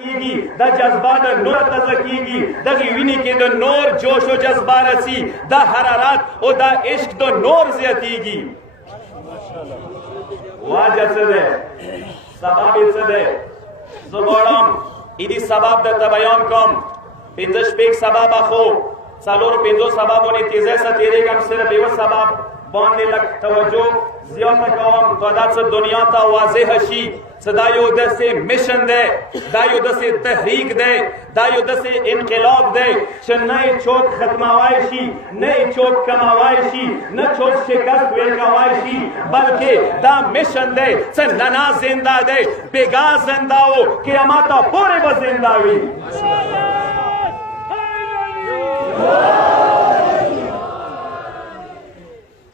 کیږي دا جذبه د نور تازه کیږي دغه ویني کې د نور جوش او جذبه راسي دا حرارت او دا عشق د نور زیاتیږي. واجه څه ده؟ سبب یې څه ده؟ زه غواړم ایدي سبب درته بیان کوم. پنځه شپږ سبب خو څلور پنځو سببونه تیزه سره تېرېږم، صرف یو سبب باندې لږ توجه زیاته کوم تا دا څه دنیا ته واضح شي څه دا یو داسې میشن دی، دا یو داسې تحریک دی، دا یو داسې انقلاب دی چې نه یې څوک ختموای شي، نه یې څوک کموای شي، نه څوک شکست ورکوای شي، بلکې دا میشن دی څه ننا زنده دی، بېګا زنده و قیامت پورې به زنده وي.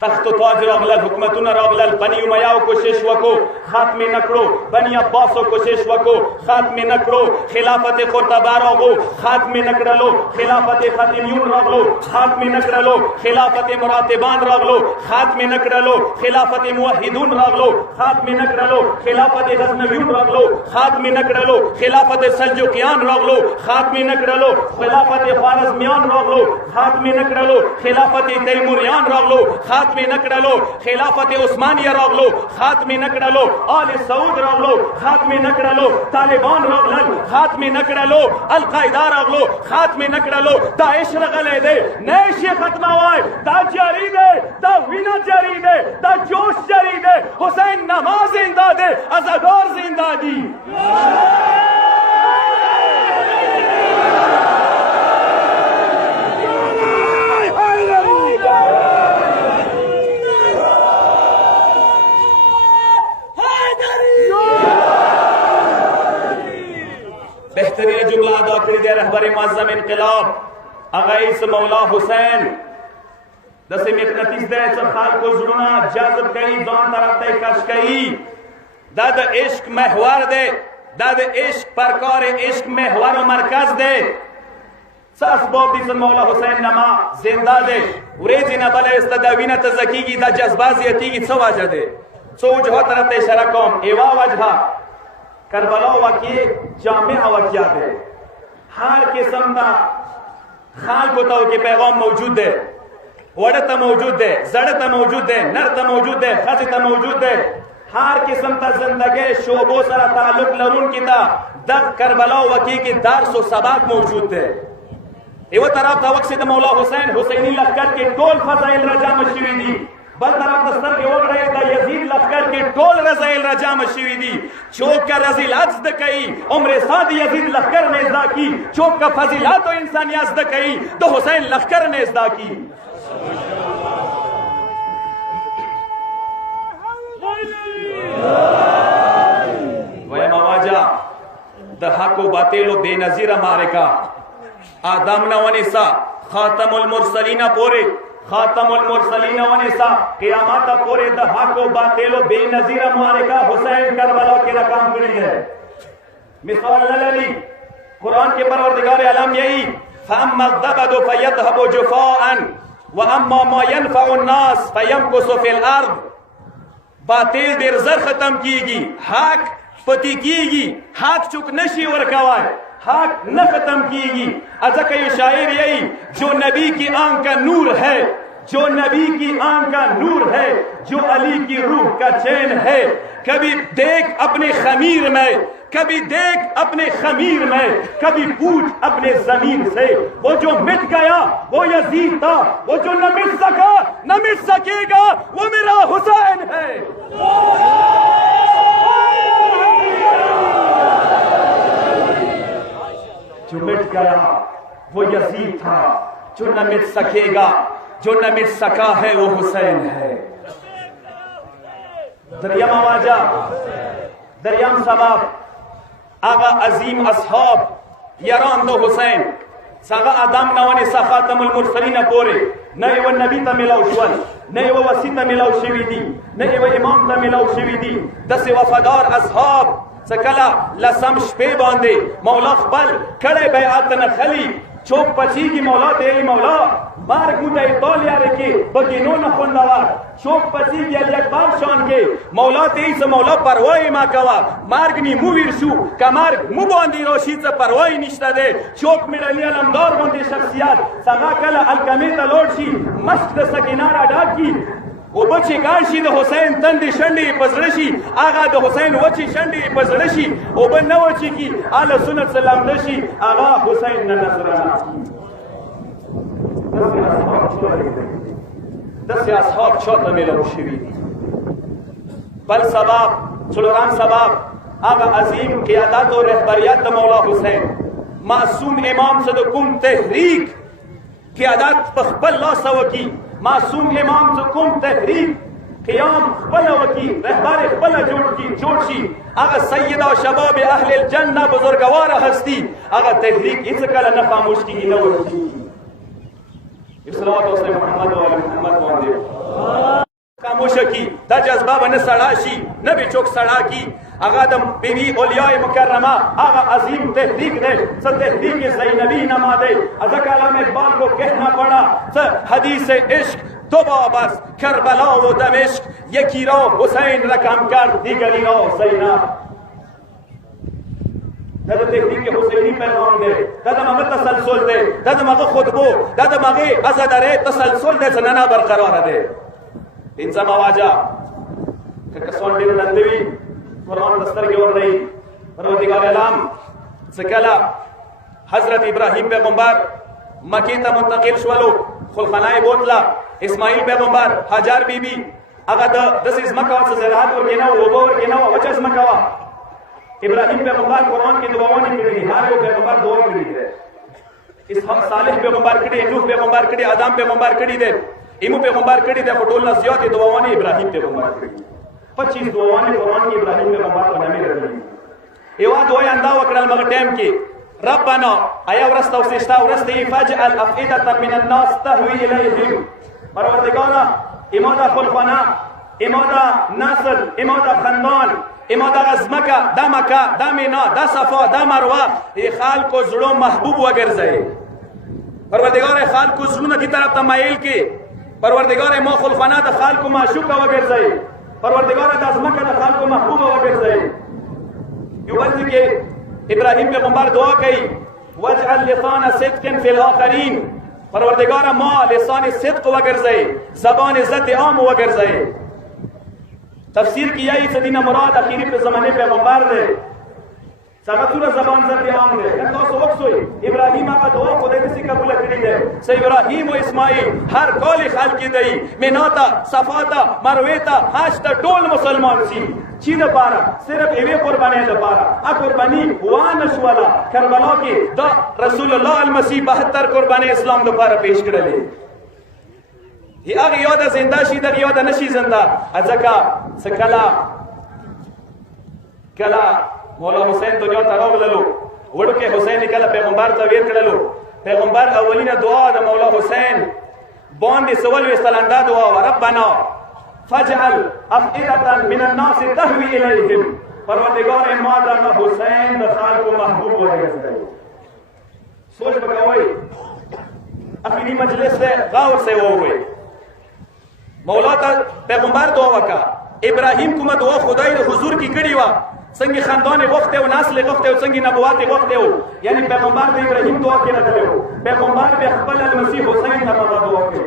تخت و تاج راغلل، حکومتونه راغلل، بني امیاو کوشش وکړو ختم نه کړو، بني عباسو کوشش وکړو ختم نه کړو، خلافت قرطبه راغلو ختم نه کړلو، خلافت فاطمیون راغلو ختم نه کړلو، خلافت مراتبان راغلو ختم نه کړلو، خلافت موحدون راغلو ختم نه کړلو، خلافت غزنویون راغلو ختم نه کړلو، خلافت سلجوقیان راغلو ختم نه کړلو، خلافت خوارزمیان راغلو ختم نه کړلو، خلافت تیموریان راغلو ختم نه کړلو، خلافت عثمانیه راغلو ختم نه کړلو، آل سعود راغلو ختم نه کړلو، طالبان راغلل ختم نه کړلو، القاعده راغلو ختم نه کړلو، داعش راغلی دی نه شي ختموای، دا جاری دی، دا وینه جاری دی، دا جوش جاری دی، حسین نماز زنده دی، عزادار زنده دی. بهترین جمله ادا کړې ده رهبر معظم انقلاب هغه ایس مولا حسین. داسې مقناطیس دی چې خلکو زړونه جذب کوي، ځان طرف ته یې کش کوي. دا د عشق محور دی، دا د عشق پرکار عشق محور و مرکز دی. څه اسباب دي چې مولا حسین نما زنده دی؟ ورځې نه بله ایسته دا وینه تازه کېږي، دا جذبه زیاتېږي. څه وجه دی؟ څو وجهو طرف ته اشاره کوم. یوه وجه کربلا واقعی جامع واقعہ ہے، ہر قسم کا خلقو ته کې پیغام موجود دی، وړه ته موجود دی، زړه ته موجود دی، نر ته موجود دی، ښځې ته موجود دی، هر قسم ته زندګۍ شعبو سره تعلق لرونکي ته د کربلا واقعي کې درس و سبق موجود دی. یوه طرف ته وقت د مولا حسین حسیني لښکر کې ټول فضایل راجمع شوي دي، بل طرف د سترګې وګورئ د یزید لښکر کې ټول رضایل راجمع شوي دي. څوک که رذیلت زده کوي عمر سا د یزید لښکر نه زده کي، څوک که فضیلت او انسانیت زده کوي د حسین لښکر نه زده کي. دویمه وجه د حق و باطلو بې نظیره معرکه، آدم نه ونیسه خاتم المرسلین پورې، خاتم المرسلین ونساء قیامت پورے د حق و باطل و بے نظیر معرکہ حسین کربلا کے رقم کری ہے. مثال للی قرآن کے پروردگار عالم یہی فاما الزبد فیذهب جفاء واما ما ينفع الناس فيمكث في الارض. باطل دیر زر ختم کیگی، حق پتی کیگی، حق چک نشی ورکوائے، حق نہ ختم کیگی. ازکہ یہ شاعر یہی جو نبی کی آنکھ کا نور ہے، جو نبی کی آنکھ کا نور ہے، جو علی کی روح کا چین ہے، کبھی دیکھ اپنے خمیر میں، کبھی دیکھ اپنے خمیر میں، کبھی پوچھ اپنے زمین سے. وہ جو مٹ گیا وہ یزید تھا، وہ جو نہ مٹ سکا نہ مٹ سکے گا وہ میرا حسین ہے. جو مٹ گیا وہ یزید تھا، جو نہ مٹ سکے گا، جو نہ مٹ سکا ہے وہ حسین ہے. دریم واجہ، دریم سبب آغا عظیم اصحاب یاران دو حسین ساغا آدم نوانی سا خاتم المرسلین پورے نہ ایو نبی تا ملاو شول، نہ ایو وسیع تا ملاو شوی دی، نہ ایو امام تا ملاو شوی دی. دس وفادار اصحاب سکلا لسم شپې باندې مولا خپل کړی بیعت نه خلی چوک پچیگی مولا دی مولا مرگ موده ایطال یاره که بگینو نخوندوار چوک پچیگی علی اکبر شان که مولا تیس مولا پروایی ما کوا مرگ نی مو ویرشو که مرگ مو باندی راشید سا پروایی نشته ده چوک میرلی علمدار بنده شخصیت سغا کل الکمی تلوڑ شی مشک ده سکینار اڈاکی و بچی گارشی ده حسین تند شنڈی پزرشی آغا ده حسین وچی شنڈی پزرشی و بن نوچی کی آل سنت سلام دشی آغا حسین ننصرنا دست اصحاب چاہتا ملو شوی بل سباب چلوران سباب آغا عظیم قیادت و رہبریت مولا حسین معصوم امام صد کم تحریک قیادت بخبل لا سوکی معصوم امام صد کم تحریک قیام خبل وکی رہبر خبل جوڑ شی آغا سیدہ شباب اہل الجنہ بزرگوار ہستی آغا تحریک اس کل نخاموش کی نوشی صلوات وسلم محمد و محمد وانده خاموش کی دا جذبہ بن سڑا شی نبی چوک سڑا کی آغا دم بیوی اولیاء مکرمہ آغا عظیم تحریک دے سر تحریک زینبی نما دے ازک علام اقبال کو کہنا پڑا سر حدیث عشق دو بابس کربلا و دمشق یکی را حسین رقم کرد دیگری را زینب دادا تحریک حسینی پیغام دے دادا مغا تسلسل دے دادا مغا خطبو دادا مغا ازدارے تسلسل دے سننا برقرار دے انسا مواجہ کہ کسوان دیر لندوی قرآن دستر کی اور رہی پروردگار علام سکلا حضرت ابراہیم پیغمبر مکی تا منتقل شولو خلخنائی بوتلا اسماعیل پیغمبر حجار بی بی اگر دس از مکہ سے زراعت ورگینا وبا ورگینا وچا از مکہ ابراہیم پیغمبر قرآن کی دعاوانی کردی ہر کو پیغمبر دعا کردی دے اس صالح پیغمبر کردی نوح پیغمبر کردی آدم پیغمبر کردی دے ایمو پیغمبر کردی دے فٹولنا زیادی دعاوانی ابراہیم پیغمبر کردی 25 دعاوانی قرآن کی ابراہیم پیغمبر کو نمی رکھلی ایوہ دعای اندہ وکرل مگر ٹیم کی ربنا آیا ورستا وسیشتا ورستی فجعل افئدتا من الناس تهوی الیہم پروردگارا امادا خلقنا امادا نصر امادا خندان امادا غزمکا دا مکا دا مینا دا صفا دا مروہ یہ خالق و زڑوں محبوب وگر زائے پروردگار خالق و زڑوں کی طرف تمائل کی پروردگار ما خلقنا دا خالق و معشوق وگر زائے پروردگار دا غزمکا دا خالق و محبوب وگر زائے یو بلدی کہ ابراہیم پیغمبر دعا کئی وجعل لسان صدق فی الاخرین پروردگار ما لسان صدق وگر زائے زبان عزت عام وگر زائے تفسیر کیا ہی صدینہ مراد اخیری پہ زمانے پیغمبر دے سمتورہ زبان زد عام دے تو سو وقت ہوئی ابراہیم آقا دعا خودے کسی قبول کری دے سے ابراہیم و اسماعیل ہر قول خلقی دئی مناتا صفاتا مرویتا حاشتا ٹول مسلمان سی چی دا پارا صرف ایوے قربانی دا پارا قربانی وانش والا کربلا کی دا رسول اللہ المسیح 72 قربانی اسلام دا پارا پیش کرلے یہ آگے یادہ زندہ شی در یادہ نشی زندہ ازکا سکلا کلا مولا حسین دنیا تراغ للو وڑو کے حسین کلا پیغمبر تاویر کرلو پیغمبر اولین دعا دا مولا حسین باندی سوال وستلندہ دعا و ربنا فجعل افئدتا من الناس تهوی الیہم پروردگار مادر حسین دا خالق و محبوب و حیث سوچ بکاوئی اخیری مجلس سے غور سے وہ ہوئے مولا تا پیغمبر دعا وکا ابراہیم کو دعا خدای حضور کی کڑی وا سنگی خاندان وقت ہے و نسل وقت ہے و سنگی نبوات وقت ہے یعنی پیغمبر دے ابراہیم دعا کی رکھلے ہو پیغمبر بے اقبل المسیح حسین تا دعا کی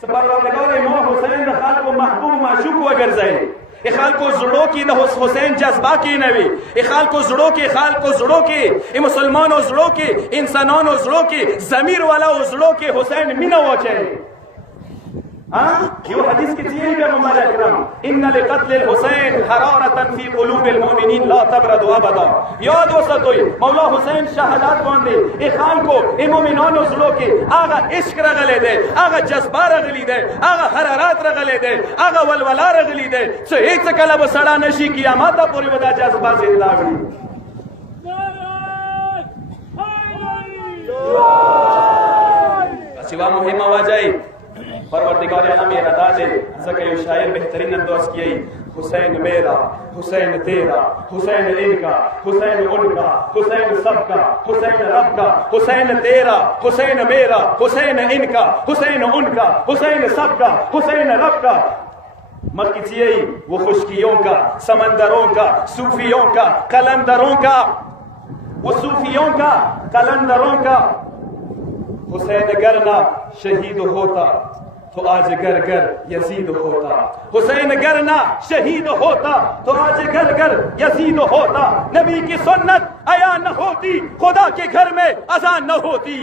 سپروردگار ما حسین دا خالق و محبوب معشوق وگر زائے ای خالق و زڑوں کی دا حسین جذبہ کی نوی ای خالق و زڑوں کی ای مسلمان و زڑوں کی انسانان و زڑوں کی ضمیر والا و زڑوں کی حسین منہ وچے یہ حدیث کی چیئے پیغمبر اکرم ان لقتل الحسین حرارتا فی قلوب المؤمنین لا تبرد ابدا یاد وسط ہوئی مولا حسین شہادات باندے ای خان کو ای مومنان اسلو کے آغا عشق رغلے دے آغا جذبہ رغلی دے آغا حرارات رغلے دے آغا ولولا رغلی دے سو ایک سکلہ بسڑا نشی کیا ماتا پوری ودا جذبہ زندہ گئی سوا مہمہ واجائی پروردگار عالم ادا دے زکہ شاعر بہترین انداز کیئی हुसैन मेरा, हुसैन तेरा, हुसैन इनका, हुसैन उनका, हुसैन सबका, हुसैन रब का, हुसैन तेरा, हुसैन मेरा, हुसैन इनका, हुसैन उनका, हुसैन सबका, हुसैन रब का। मक्की वो खुशकियों का, समंदरों का, सूफियों का, कलंदरों का, वो सूफियों का, कलंदरों का। हुसैन गरना शहीद होता तो आज घर घर यजीद होता। हुसैन गरना शहीद होता तो आज घर घर यजीद होता। नबी की सुन्नत आया न होती, खुदा के घर में अजान न होती।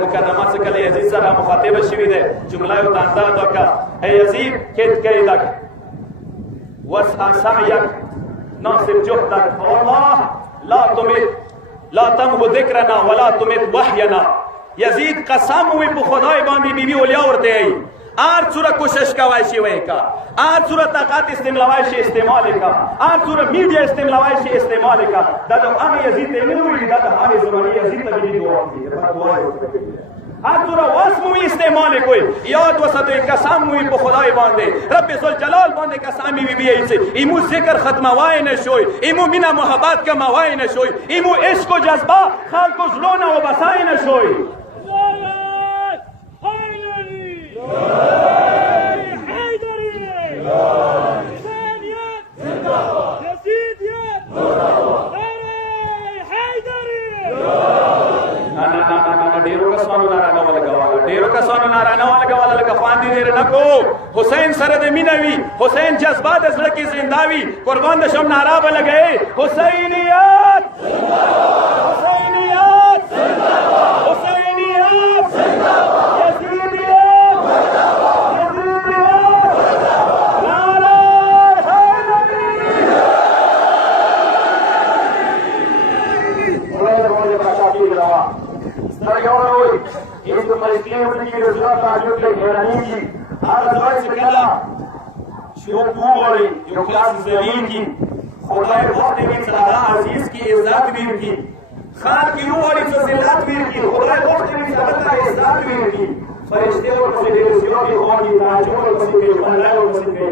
मुकदमा से कल यजीद साहब मुखातिब शवीद है जुमला उतारता तो का ए यजीद कित कैदक वसा सयक नासिब जुहदक अल्लाह ला तुमित ला तमहु ذکرنا वला तुमित वहयना। यजीद कसम हुई खुदाई बांधी बीबी ओलिया उरते आई आर सूरत कोशिश का वायशी वे का आर सूरत ताकत इस्तेमाल से इस्तेमाल का आर सूरत मीडिया इस्तेमाल से इस्तेमाल का दादा हम यजीद ने हुई दादा हमारे जमाने यजीद तक भी दुआ की दुआ आर सूरत वास्म में इस्तेमाल कोई याद वसत कसम हुई खुदाई बांधे रब जुल जलाल बांधे कसमी बीबी ऐसे इमु जिक्र खत्म वाए न शोई इमु बिना मोहब्बत का मवाए न शोई इमु इश्क व जज्बा खाल को जुलोना व बसाए न शोई। हुसैन सरद मिनवी हुसैन जज्बात असलक की जिंदावी कुर्बान दशम नारा लगे हुसैनियत हुसैनियत हुसैनियत यजीदियत यजीदियत नारा अजीज की इज्जत भी की खान की रूह और जिल्लत भी की इज्जत भी की फरिश्ते और फरिश्तियों की होनी ताजों और वसीफे मलाए और वसीफे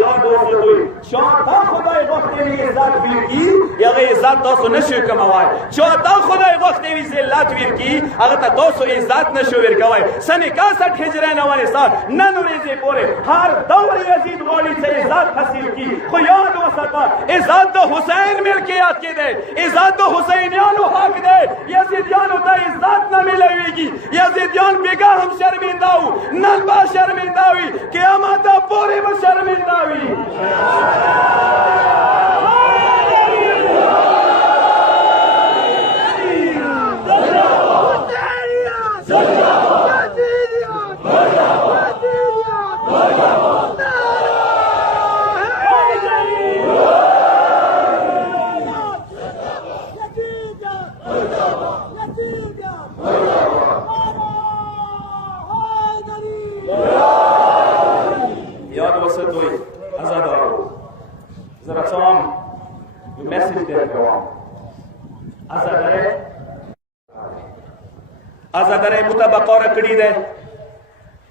याद हो जो कोई चौथा खुदाई वक्त में इज्जत भी की या इज्जत 200 नशो कमाए चौथा खुदाई वक्त में जिल्लत भी की अगर 200 इज्जत नशो वर कमाए सन 61 हिजरा नवाने साल ननुरेजे पूरे हर दौर यजीद गोली से इज्जत हासिल की को याद हो सका इज्जत तो हुसैन मिल के याद के दे इज्जत तो हुसैनियानो हक दे यजीदियानो तो इज्जत न मिलेगी यजीदियान बेगा हम शर्मिंदाऊ नलबा शर्मिंदावी क़यामत पूरी में शर्मिंदावी। आजादरे मुतबका रखड़ी दे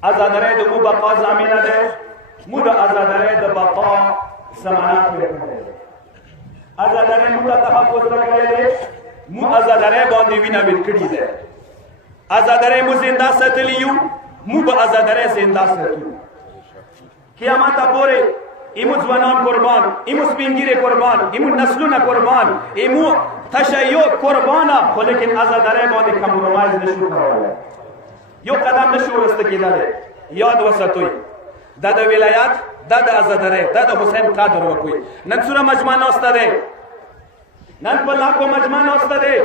आजादरे दो मुबका जामिना दे मुद आजादरे द बका समानात में आजादरे मुततहफुज रखड़ी दे मु आजादरे बांधी विना बिलकड़ी दे आजादरे मु जिंदा सतलियू मु आजादरे जिंदा सतलियू क़यामत पूरे इमु जवानान कुर्बान इमु स्पिंगिरे कुर्बान इमु नस्लुना कुर्बान इमु तशय्यो कुर्बाना हो लेकिन आजादरे बांधी कंप्रोमाइज नशु करवाले यो कदम नशु रस्त की दले याद वसतुई दादा विलायत दादा आजादरे दादा हुसैन कादर वकुई नंसुरा मजमाना उस्तादे नन पल्ला को मजमाना उस्तादे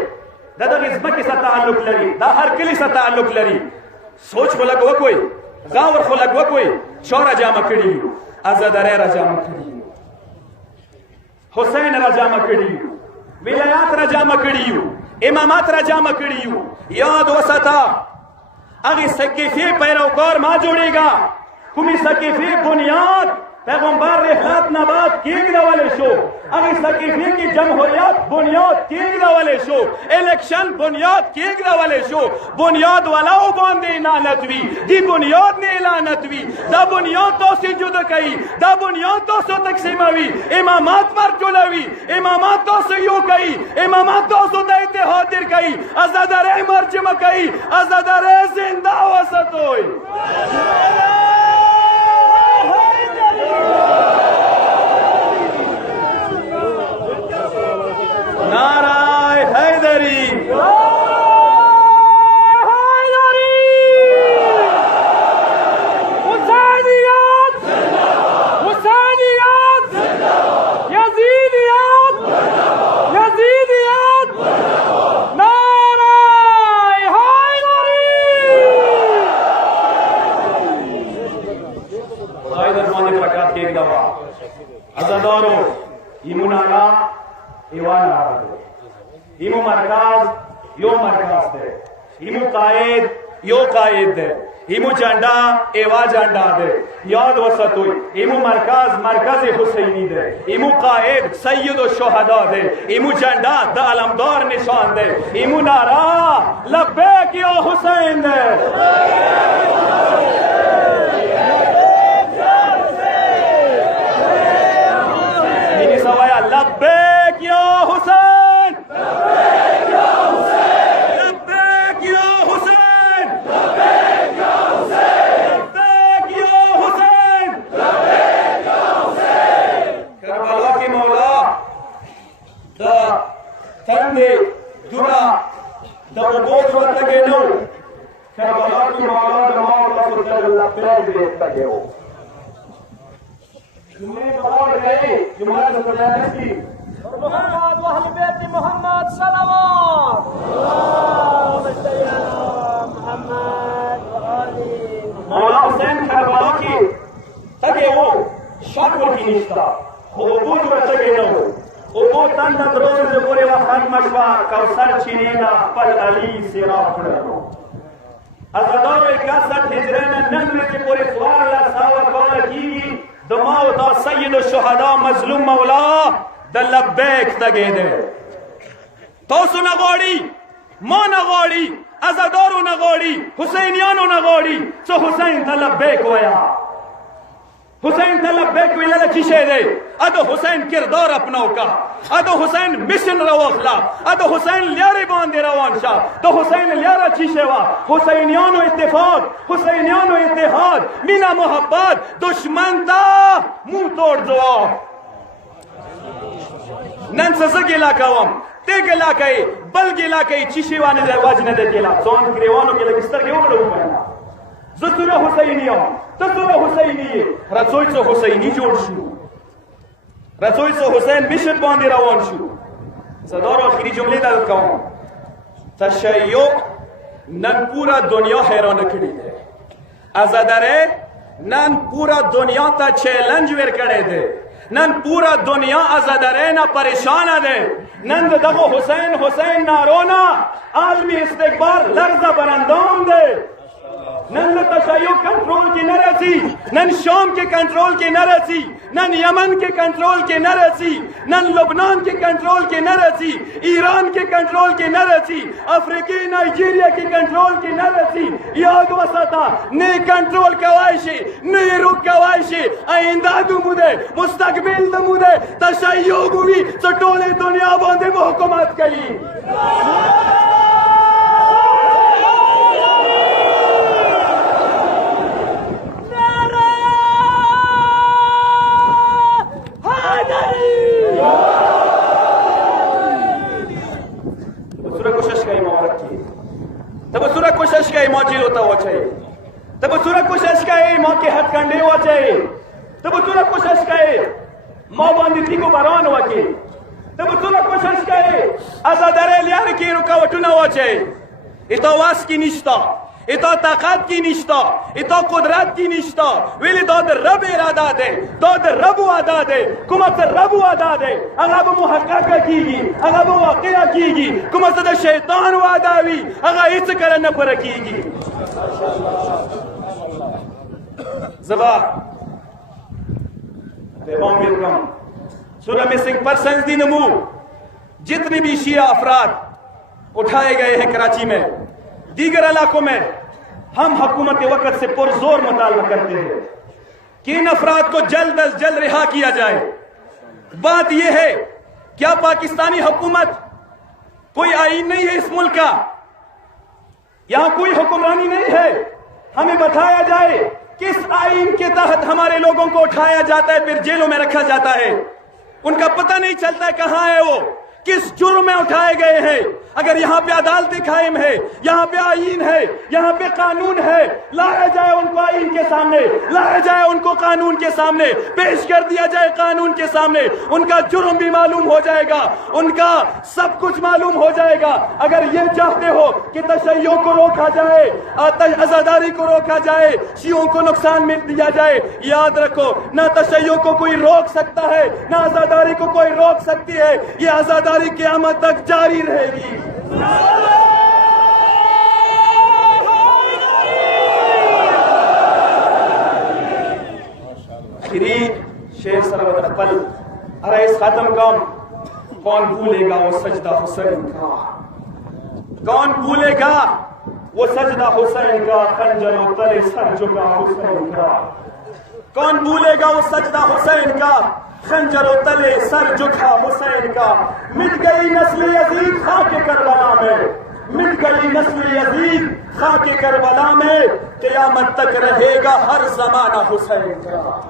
दादा इस्मा के साथ ताल्लुक लरी दा हर किली साथ ताल्लुक लरी सोच को लग वकुई गावर को लग वकुई शौरा जामा कड़ी आजादरे राजा मकड़ी हुसैन राजा मकड़ी विलायत राजा मकड़ियू इमामत राजा मकड़ियू याद वसता अगी सकीफी पैरोकार मां जोड़ेगा कुमी सकीफी बुनियाद पैगम्बर रिहलत नबात कीगदा वाले शो अगर सकीफी की जमहूरियत बुनियाद कीगदा वाले शो इलेक्शन बुनियाद कीगदा वाले शो बुनियाद वाला बांधे नानतवी दी बुनियाद ने लानतवी दा बुनियाद तो से जुदा कई दा बुनियाद तो से तकसीमावी इमामात पर चुलावी इमामात तो से यो कई इमामात तो से दैते हाजिर कई आजादारे मर्जम कई आजादारे जिंदा वसतोई नाराय हैदरी हुसैनियत हुसैनियत यजीदियत यजीदियत नाराय हैदरी हैदर माने प्रकाश के एक दवा अज़ादारो इमुनाला इवाना इमु मरकाज यो मरकाज दे इमु कायद यो कायद दे इमु झंडा एवा झंडा दे याद वसतुई इमु मरकाज मरकज हुसैनी दे इमु कायद सैयद शुहदा दे इमु झंडा द अलमदार निशान दे इमु नारा लब्बैक या हुसैन दे इनी सवाया लब्बैक या हुसैन मोहम्मद सलावत मौला हुसैन करबला की तगे वो शक्ल की निष्ठा वो बुद्ध तगे नो वो तन रोज से बोले वफान मशवा कौसर चीनेगा पर अली सिरा फड़नो अज़दार 61 हिजरे में 99 के पूरे सवाल ला सावर कौला की दमाओ दा सैयद शुहदा मजलूम मौला द लब्बैक तगे दे तो सुना गोड़ी मां न गोड़ी अज़दारो न गोड़ी हुसैनियानो न गोड़ी सो हुसैन द लब्बैक वया हुसैन द लब्बैक विला चिशे दे अदो हुसैन किरदार अपनाओ का अदो हुसैन मिशन रवखला अदो हुसैन लियारे बांधे रवान शाह तो हुसैन लियारा चिशेवा हुसैनियानो इत्तेफाक हुसैनियानो इत्तेहाद मीना मोहब्बत दुश्मन दा मुंह तोड़ जवाब नन सजा गेला कावम ते गेला कई बल गेला कई चिशेवाने दे वाजने दे गेला सोन ग्रेवानो के लगिस्तर के ओबड़ो पहना ज़तुरा हुसैनिया ततुरा हुसैनी रसोई सो हुसैनी जोड़ शु रसोई सो हुसैन मिशन बांधे रवान शु सदर आखिरी जुमले दा कहूं तशय्यो नन पूरा दुनिया हैरान खड़ी दे आजादारे नन पूरा दुनिया ता चैलेंज वेर करे दे नन पूरा दुनिया आजादारे ना परेशान दे नन दगो हुसैन हुसैन ना रोना आलमी इस्तिकबार लर्जा बरंदाम दे नन तशय्यो कंट्रोल की न रसी नन शाम के कंट्रोल की न रसी नन यमन के कंट्रोल के न रसी नन लुबनान के कंट्रोल के न रसी ईरान के कंट्रोल के न रसी अफ्रीकी नाइजीरिया के कंट्रोल के न रसी याद वसता ने कंट्रोल कवाइशे ने रुक कवाइशे आइंदा दुमुदे मुस्तकबिल दुमुदे तशय्यो गुवी सटोले दुनिया बांधे वो हुकूमत कई तब सूरज कोशिश का मौजिल होता हुआ चाहिए तब सूरज कोशिश का माँ के हाथ कंडे हुआ चाहिए तब सूरज कोशिश का माँ बांधी को बरान हुआ के तब सूरज कोशिश का आजादारे लियार की रुकावट न हुआ चाहिए इतो वास की निष्ठा इतो ताकत की निष्ठा इतो कुदरत की निष्ठा वेली दौद रब इरादा दे दौद रब वादा दे कुमत रब वादा दे अगर मुहक्कक कीगी अगर वाक़िया कीगी कुमत द शैतान वादावी अगर इस करन पर कीगी जबा पैगाम मिलकम सूरह मिसिंग पर्सन्स दी नमू जितने भी शिया अफराद उठाए गए हैं कराची में, दीगर इलाकों में, हम हुकूमत वक्त से पुरजोर मुतालबा करते हैं कि इन अफराद को जल्द अज जल्द रिहा किया जाए। बात यह है, क्या पाकिस्तानी हुकूमत कोई आईन नहीं है इस मुल्क का? यहां कोई हुक्मरानी नहीं है? हमें बताया जाए किस आईन के तहत हमारे लोगों को उठाया जाता है फिर जेलों में रखा जाता है? उनका पता नहीं चलता कहां है वो, किस जुर्म में उठाए गए हैं। अगर यहाँ पे अदालतें कायम है, यहाँ पे आईन है, यहाँ पे कानून है, लाया जाए उनको आईन के सामने, लाया जाए उनको कानून के सामने, पेश कर दिया जाए कानून के सामने। उनका जुर्म भी मालूम हो जाएगा, उनका सब कुछ मालूम हो जाएगा। अगर ये चाहते हो कि तशय्यो को रोका जाए, आजादारी को रोका जाए, शियों को नुकसान मिल दिया जाए, याद रखो ना तशय्यो को कोई रोक सकता है, ना आजादारी को कोई रोक सकती है। ये आजादारी क़यामत तक जारी रहेगी। शेर सरवत अकबल अरे इस खातम कौम, कौन भूलेगा वो सजदा हुसैन का, कौन भूलेगा वो सजदा हुसैन का, खंजरों तले सर झुका हुसैन का, कौन भूलेगा वो सजदा हुसैन का, खंजरों तले सर झुका हुसैन का। मिट गई नस्ल यजीद खाके करबला में, मिट गई नस्ल यजीद खाके करबला में, क़यामत तक रहेगा हर ज़माना हुसैन का।